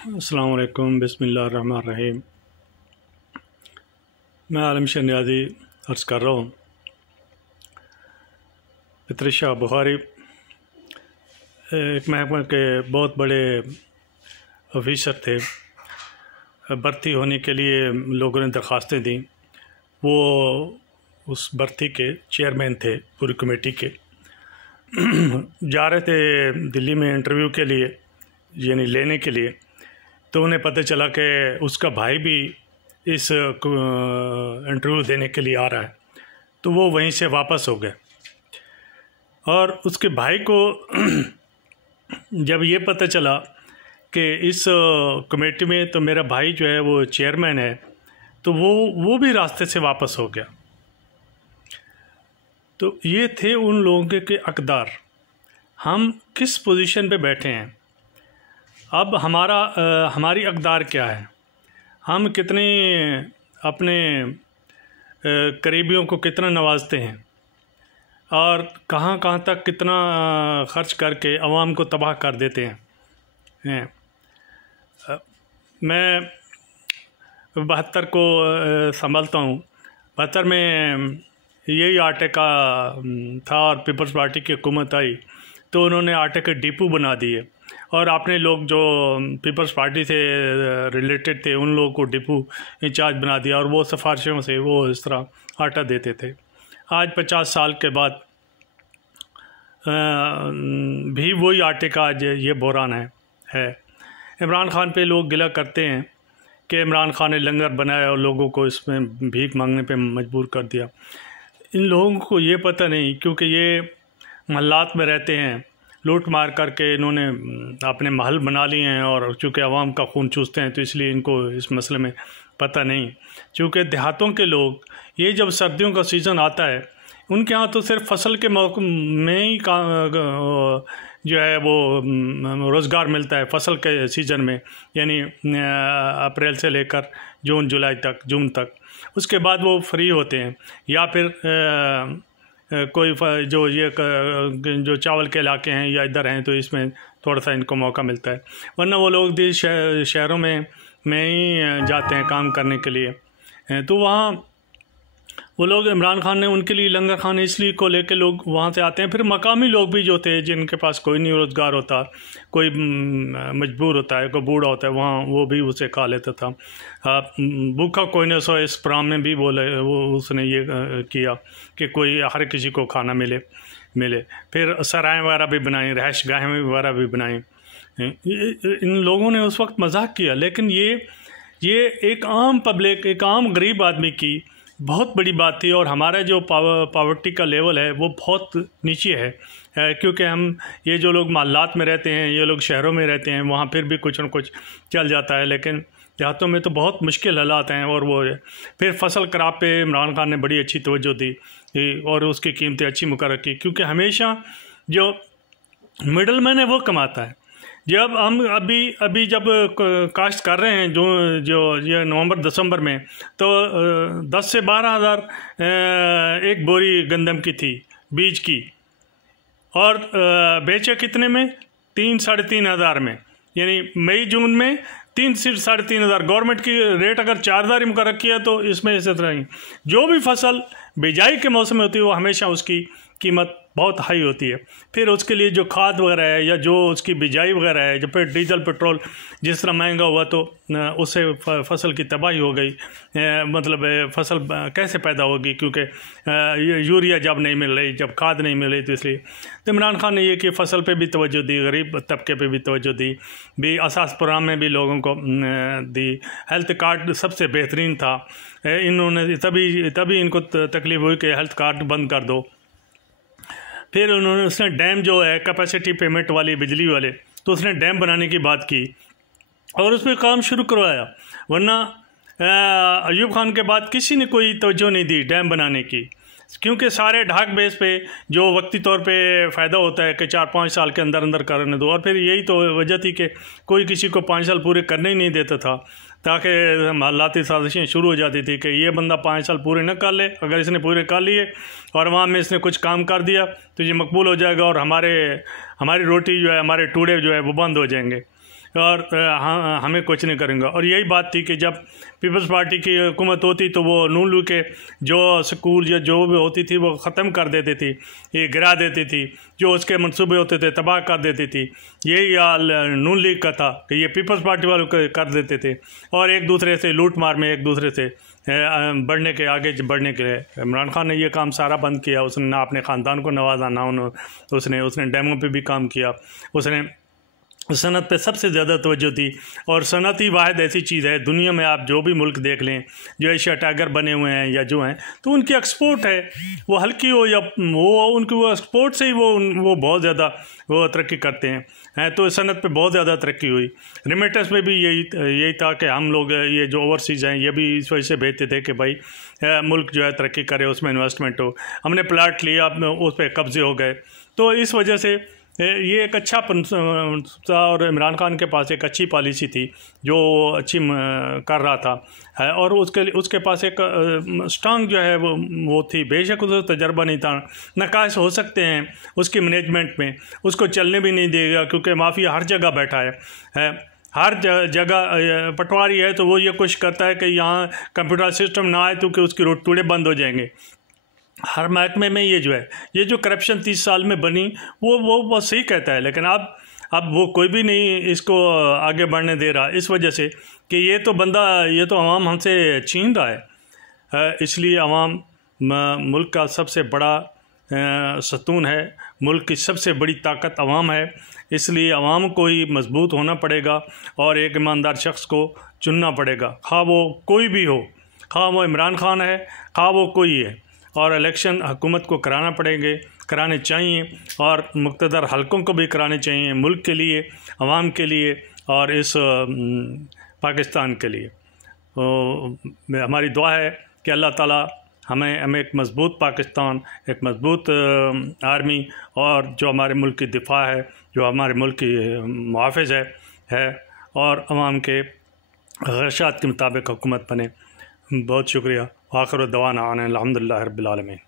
अस्सलाम वालेकुम, बिस्मिल्लाहिर्रहमानिर्रहीम। मैं आलम शाह नियाज़ी अर्ज़ कर रहा हूँ। फितरत शाह बुखारी एक महकमा के बहुत बड़े ऑफिसर थे। भर्ती होने के लिए लोगों ने दरख्वास्तें दी। वो उस भर्ती के चेयरमैन थे पूरी कमेटी के। जा रहे थे दिल्ली में इंटरव्यू के लिए, यानी लेने के लिए, तो उन्हें पता चला कि उसका भाई भी इस इंटरव्यू देने के लिए आ रहा है। तो वो वहीं से वापस हो गए और उसके भाई को जब ये पता चला कि इस कमेटी में तो मेरा भाई जो है वो चेयरमैन है, तो वो भी रास्ते से वापस हो गया। तो ये थे उन लोगों के अक़दार। हम किस पोजीशन पे बैठे हैं, अब हमारी अक़दार क्या है, हम कितने अपने करीबियों को कितना नवाजते हैं और कहाँ कहाँ तक कितना ख़र्च करके आवाम को तबाह कर देते हैं। मैं 72 को संभालता हूँ। 72 में यही आटे का था और पीपल्स पार्टी की हुकूमत आई तो उन्होंने आटे के डिपो बना दिए और अपने लोग जो पीपल्स पार्टी से रिलेटेड थे उन लोगों को डिपो इंचार्ज बना दिया और वो सिफारिशों से वो इस तरह आटा देते थे। आज 50 साल के बाद भी वही आटे का आज ये बहरान है। इमरान खान पे लोग गिला करते हैं कि इमरान खान ने लंगर बनाया और लोगों को इसमें भीख मांगने पे मजबूर कर दिया। इन लोगों को ये पता नहीं, क्योंकि ये महल्लात में रहते हैं, लूट मार करके इन्होंने अपने महल बना लिए हैं और चूँकि आवाम का खून चूसते हैं तो इसलिए इनको इस मसले में पता नहीं। चूँकि देहातों के लोग ये जब सर्दियों का सीज़न आता है उनके यहाँ तो सिर्फ फसल के मौके में ही जो है वो रोज़गार मिलता है, फसल के सीज़न में, यानी अप्रैल से लेकर जून तक। उसके बाद वो फ्री होते हैं या फिर कोई जो चावल के इलाके हैं या इधर हैं तो इसमें थोड़ा सा इनको मौका मिलता है, वरना वो लोग भी शहरों में ही जाते हैं काम करने के लिए। तो वहाँ वो लोग, इमरान खान ने उनके लिए लंगर खाने इसलिए को लेके लोग वहाँ से आते हैं। फिर मकामी लोग भी जो थे जिनके पास कोई नहीं रोज़गार होता, कोई मजबूर होता है, कोई बूढ़ा होता है, वहाँ वो भी उसे खा लेता था। भूखा कोई न सोए इस प्रोग्राम में भी बोले, वो उसने ये किया कि कोई हर किसी को खाना मिले। फिर सराय वगैरह भी बनाई, रहायश गाहें वगैरह भी बनाई। इन लोगों ने उस वक्त मजाक किया, लेकिन ये एक आम पब्लिक, एक आम गरीब आदमी की बहुत बड़ी बात थी। और हमारा जो पावर्टी का लेवल है वो बहुत नीचे है, क्योंकि हम ये जो लोग महल्लात में रहते हैं, ये लोग शहरों में रहते हैं, वहाँ फिर भी कुछ न कुछ चल जाता है, लेकिन देहातों में तो बहुत मुश्किल हालात हैं। और वो फिर फसल क्रॉप पे इमरान खान ने बड़ी अच्छी तवज्जो दी और उसकी कीमतें अच्छी मुकर्रर की, क्योंकि हमेशा जो मिडल मैन है वो कमाता है। जब हम अभी जब काश्त कर रहे हैं जो ये नवंबर दिसंबर में, तो 10 से 12 हज़ार एक बोरी गंदम की थी बीज की, और बेचे कितने में? 3-3.5 हज़ार में, यानी मई जून में 3 से 3.5 हज़ार। गवर्नमेंट की रेट अगर 4 हज़ार ही मुकर्रर किया तो इसमें इस तरह ही जो भी फसल बिजाई के मौसम में होती है वो हमेशा उसकी कीमत बहुत हाई होती है। फिर उसके लिए जो खाद वगैरह है या जो उसकी बिजाई वगैरह है, जब फिर डीजल पेट्रोल जिस तरह महंगा हुआ तो उससे फसल की तबाही हो गई। मतलब फसल कैसे पैदा होगी, क्योंकि यूरिया जब नहीं मिल रही, जब खाद नहीं मिल रही, तो इसलिए तो इमरान खान ने ये कि फसल पे भी तवज्जो दी, गरीब तबके पे भी तवज्जो दी, भी असास प्रोग्राम में भी लोगों को दी। हेल्थ कार्ड सबसे बेहतरीन था। इन्होंने तभी इनको तकलीफ हुई कि हेल्थ कार्ड बंद कर दो। फिर उसने डैम जो है कैपेसिटी पेमेंट वाली बिजली वाले, तो उसने डैम बनाने की बात की और उस पर काम शुरू करवाया। वरना अयूब खान के बाद किसी ने कोई तवज्जो नहीं दी डैम बनाने की, क्योंकि सारे ढाक बेस पे जो वक्ती तौर पे फ़ायदा होता है कि 4-5 साल के अंदर करने दो। और फिर यही तो वजह थी कि कोई किसी को 5 साल पूरे करने ही नहीं देता था, ताकि महल्लाती साजिशें शुरू हो जाती थी कि ये बंदा 5 साल पूरे न कर ले, अगर इसने पूरे कर लिए और वहाँ में इसने कुछ काम कर दिया तो ये मकबूल हो जाएगा और हमारी रोटी जो है, हमारे टूडे जो है वो बंद हो जाएंगे। और हमें कुछ नहीं करेंगे। और यही बात थी कि जब पीपल्स पार्टी की हुकूमत होती तो वो नून लीग के जो स्कूल या जो भी होती थी वो ख़त्म कर देती थी, ये गिरा देती थी, जो उसके मंसूबे होते थे तबाह कर देती थी। यही हाल नून लीग का था कि ये पीपल्स पार्टी वालों कर देते थे और एक दूसरे से लूट मार में एक दूसरे से आगे बढ़ने के लिए इमरान खान ने ये काम सारा बंद किया। उसने ना अपने ख़ानदान को नवाजा, ना उसने डैमों पे भी काम किया। उसने सनत पे सबसे ज़्यादा तवज्जो दी। और सनत ही वाहिद ऐसी चीज़ है दुनिया में, आप जो भी मुल्क देख लें जो एशिया टाइगर बने हुए हैं या जो हैं, तो उनकी एक्सपोर्ट है, वो हल्की हो या वो उनकी वो एक्सपोर्ट से ही वो बहुत ज़्यादा वो तरक्की करते हैं। तो सनत पे बहुत ज़्यादा तरक्की हुई। रेमिटेंस में भी यही था कि हम लोग ये जो ओवरसीज़ हैं ये भी इस वजह से भेजते थे कि भाई मुल्क जो है तरक्की करे, उसमें इन्वेस्टमेंट हो। हमने प्लाट लिया, उस पर कब्ज़े हो गए। तो इस वजह से ये एक अच्छा था और इमरान खान के पास एक अच्छी पॉलिसी थी जो अच्छी कर रहा था और उसके पास एक स्ट्रांग जो है वो थी। बेशक उसको तजर्बा नहीं था, नकाश हो सकते हैं उसकी मैनेजमेंट में, उसको चलने भी नहीं देगा क्योंकि माफिया हर जगह बैठा है। हर जगह पटवारी है तो वो ये कोशिश करता है कि यहाँ कंप्यूटर सिस्टम ना आए तो कि उसकी रोड बंद हो जाएंगे। हर महकमे में ये जो करप्शन 30 साल में बनी वो सही कहता है, लेकिन अब वो कोई भी नहीं इसको आगे बढ़ने दे रहा, इस वजह से कि ये तो अवाम हमसे छीन रहा है। इसलिए अवाम मुल्क का सबसे बड़ा सतून है, मुल्क की सबसे बड़ी ताकत अवाम है। इसलिए अवाम को ही मजबूत होना पड़ेगा और एक ईमानदार शख्स को चुनना पड़ेगा, खा वो कोई भी हो, खा वो इमरान खान है, खा वो कोई है। और इलेक्शन हुकूमत को कराने चाहिए और मुक़्तदर हलकों को भी कराने चाहिए, मुल्क के लिए, अवाम के लिए और इस पाकिस्तान के लिए। तो हमारी दुआ है कि अल्लाह ताला हमें एक मज़बूत पाकिस्तान, एक मज़बूत आर्मी और जो हमारे मुल्क की दिफा है, जो हमारे मुल्क की मुहाफ़िज़ है और अवाम के ख़्वाहिशात के मुताबिक हुकूमत बने। बहुत शुक्रिया। आखिर दवाना अनिल हम्दुलिल्लाहि रब्बिल आलमीन।